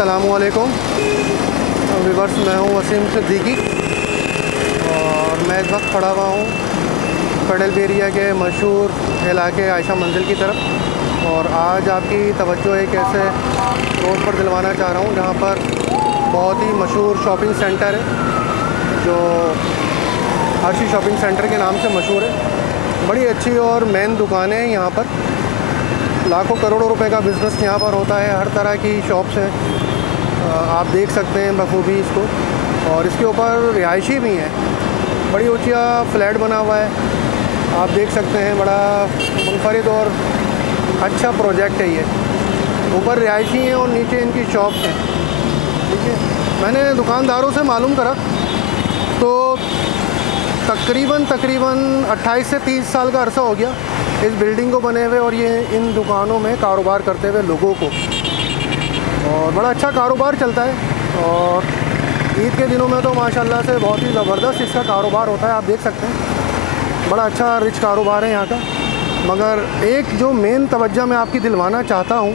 अस्सलामुअलैकुम व्यूअर्स, मैं हूं वसीम सिद्दीकी और मैं इस वक्त खड़ा हुआ हूं फेडरल एरिया के मशहूर इलाके आयशा मंजिल की तरफ। और आज आपकी तवज्जो एक ऐसे रोड पर दिलवाना चाह रहा हूं जहां पर बहुत ही मशहूर शॉपिंग सेंटर है जो आशी शॉपिंग सेंटर के नाम से मशहूर है। बड़ी अच्छी और मेन दुकानें हैं यहाँ पर। लाखों करोड़ों रुपए का बिज़नेस यहाँ पर होता है। हर तरह की शॉप्स हैं, आप देख सकते हैं बखूबी इसको। और इसके ऊपर रिहायशी भी हैं, बड़ी ऊँचा फ्लैट बना हुआ है, आप देख सकते हैं। बड़ा मुनफरिद और अच्छा प्रोजेक्ट है ये। ऊपर रिहायशी हैं और नीचे इनकी शॉप्स हैं, ठीक है। मैंने दुकानदारों से मालूम करा तो तकरीबन 28 से 30 साल का अरसा हो गया इस बिल्डिंग को बने हुए और ये इन दुकानों में कारोबार करते हुए लोगों को। और बड़ा अच्छा कारोबार चलता है और ईद के दिनों में तो माशाल्लाह से बहुत ही ज़बरदस्त इसका कारोबार होता है। आप देख सकते हैं बड़ा अच्छा रिच कारोबार है यहाँ का। मगर एक जो मेन तवज्जो मैं आपकी दिलवाना चाहता हूँ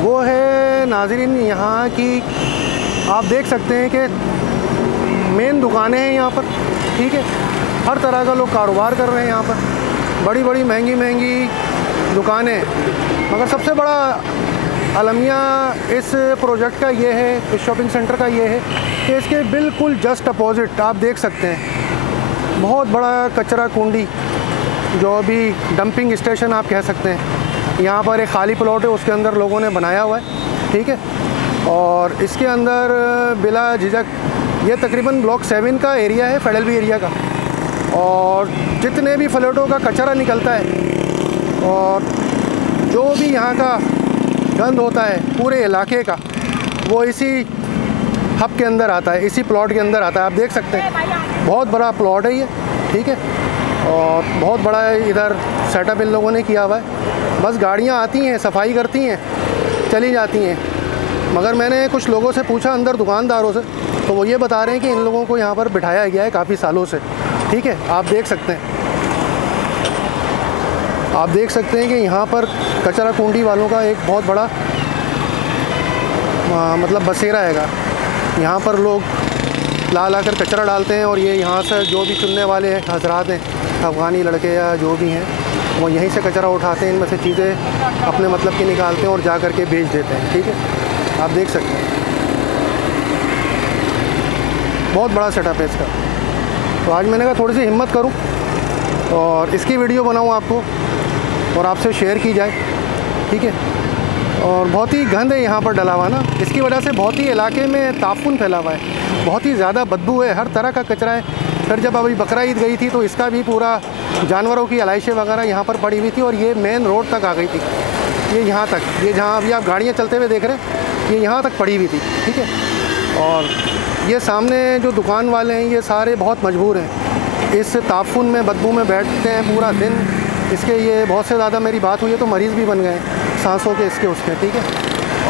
वो है नाज़रीन, यहाँ की आप देख सकते हैं कि मेन दुकानें हैं यहाँ पर, ठीक है। हर तरह का लोग कारोबार कर रहे हैं यहाँ पर, बड़ी बड़ी महंगी दुकानें। मगर सबसे बड़ा अलमिया इस प्रोजेक्ट का ये है, इस शॉपिंग सेंटर का ये है कि इसके बिल्कुल जस्ट अपोजिट आप देख सकते हैं बहुत बड़ा कचरा कुंडी, जो अभी डंपिंग स्टेशन आप कह सकते हैं। यहाँ पर एक खाली प्लॉट है, उसके अंदर लोगों ने बनाया हुआ है, ठीक है। और इसके अंदर बिला झिझक ये तकरीबन ब्लॉक 7 का एरिया है, फेडरल एरिया का। और जितने भी फ्लैटों का कचरा निकलता है और जो भी यहाँ का गंद होता है पूरे इलाके का, वो इसी हब के अंदर आता है, इसी प्लॉट के अंदर आता है। आप देख सकते हैं बहुत बड़ा प्लॉट है ये, ठीक है। और बहुत बड़ा इधर सेटअप इन लोगों ने किया हुआ है। बस गाड़ियाँ आती हैं, सफाई करती हैं, चली जाती हैं। मगर मैंने कुछ लोगों से पूछा अंदर, दुकानदारों से, तो वो ये बता रहे हैं कि इन लोगों को यहाँ पर बिठाया गया है काफ़ी सालों से, ठीक है। आप देख सकते हैं, आप देख सकते हैं कि यहाँ पर कचरा कुंडी वालों का एक बहुत बड़ा मतलब बसेरा हैगा। यहाँ पर लोग ला कर कचरा डालते हैं और ये यहाँ से जो भी चुनने वाले हैं हजरात हैं, अफ़गानी लड़के या जो भी हैं, वो यहीं से कचरा उठाते हैं, इनमें से चीज़ें अपने मतलब की निकालते हैं और जा कर के बेच देते हैं, ठीक है। आप देख सकते हैं बहुत बड़ा सेटअप है इसका। तो आज मैंने कहा थोड़ी सी हिम्मत करूं और इसकी वीडियो बनाऊं आपको और आपसे शेयर की जाए, ठीक है। और बहुत ही गंद है यहाँ पर डला हुआ ना, इसकी वजह से बहुत ही इलाके में ताफुन फैला हुआ है, बहुत ही ज़्यादा बदबू है, हर तरह का कचरा है। फिर जब अभी बकरा ईद गई थी तो इसका भी पूरा जानवरों की आलाइशें वगैरह यहाँ पर पड़ी हुई थी और ये मेन रोड तक आ गई थी। ये यहाँ तक, ये जहाँ अभी आप गाड़ियाँ चलते हुए देख रहे हैं, ये यहाँ तक पड़ी हुई थी, ठीक है। और ये सामने जो दुकान वाले हैं ये सारे बहुत मजबूर हैं, इस ताफुन में बदबू में बैठते हैं पूरा दिन। इसके ये बहुत से ज़्यादा मेरी बात हुई है तो मरीज़ भी बन गए सांसों के इसके उसके, ठीक है।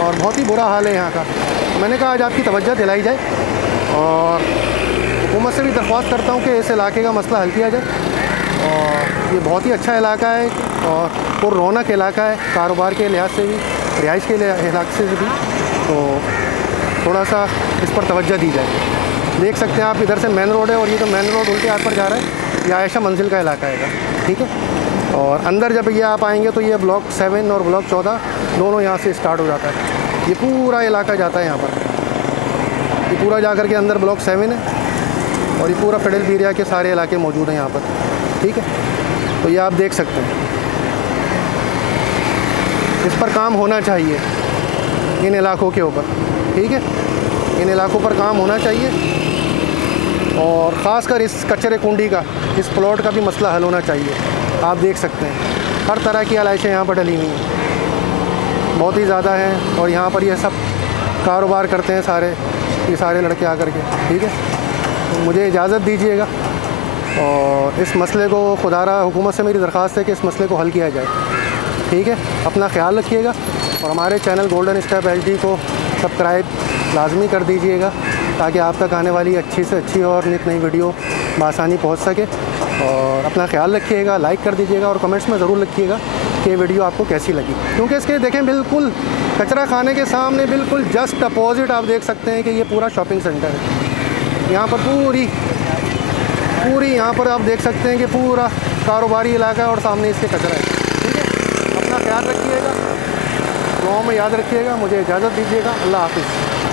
और बहुत ही बुरा हाल है यहाँ का। मैंने कहा आज आपकी तवज्जो दिलाई जाए और हुकूमत से भी दरख्वास्त करता हूँ कि इस इलाके का मसला हल किया जाए। और ये बहुत ही अच्छा इलाका है और पुररौनक इलाका है, कारोबार के लिहाज से भी, रिहाइश के लिहाज से भी। तो थोड़ा सा इस पर तवज्जो दी जाए। देख सकते हैं आप इधर से मेन रोड है और ये तो मेन रोड उल्टे हाथ पर जा रहा है, ये आयशा मंजिल का इलाका है, ठीक है। और अंदर जब ये आप आएंगे तो ये ब्लॉक 7 और ब्लॉक 14 दोनों यहाँ से स्टार्ट हो जाता है। ये पूरा इलाका जाता है यहाँ पर, ये पूरा जा कर के अंदर ब्लॉक 7 है और ये पूरा फेडरल एरिया के सारे इलाके मौजूद हैं यहाँ पर, ठीक है। तो ये आप देख सकते हैं, इस पर काम होना चाहिए इन इलाकों के ऊपर, ठीक है। इन इलाकों पर काम होना चाहिए और ख़ासकर इस कचरे कुंडी का, इस प्लॉट का भी मसला हल होना चाहिए। आप देख सकते हैं हर तरह की आलाइशें यहाँ पर डली हुई हैं, बहुत ही ज़्यादा हैं। और यहाँ पर ये सब कारोबार करते हैं सारे, ये सारे लड़के आकर के, ठीक है। तो मुझे इजाज़त दीजिएगा और इस मसले को खुदारा हुकूमत से मेरी दरख्वास्त है कि इस मसले को हल किया जाए, ठीक है। अपना ख्याल रखिएगा और हमारे चैनल गोल्डन स्टेप HD को सब्सक्राइब लाजमी कर दीजिएगा ताकि आप तक आने वाली अच्छी से अच्छी और नित नई वीडियो बआसानी पहुंच सके। और अपना ख्याल रखिएगा, लाइक कर दीजिएगा और कमेंट्स में ज़रूर लिखिएगा कि कि वीडियो आपको कैसी लगी, क्योंकि इसके देखें बिल्कुल कचरा खाने के सामने बिल्कुल जस्ट अपोजिट आप देख सकते हैं कि ये पूरा शॉपिंग सेंटर है। यहाँ पर पूरी यहाँ पर आप देख सकते हैं कि पूरा कारोबारी इलाका है और सामने इसके कचरा है। ठीक है, अपना ख्याल रखिएगा, दुआओं में याद रखिएगा। मुझे इजाज़त दीजिएगा। अल्लाह हाफ़िज़।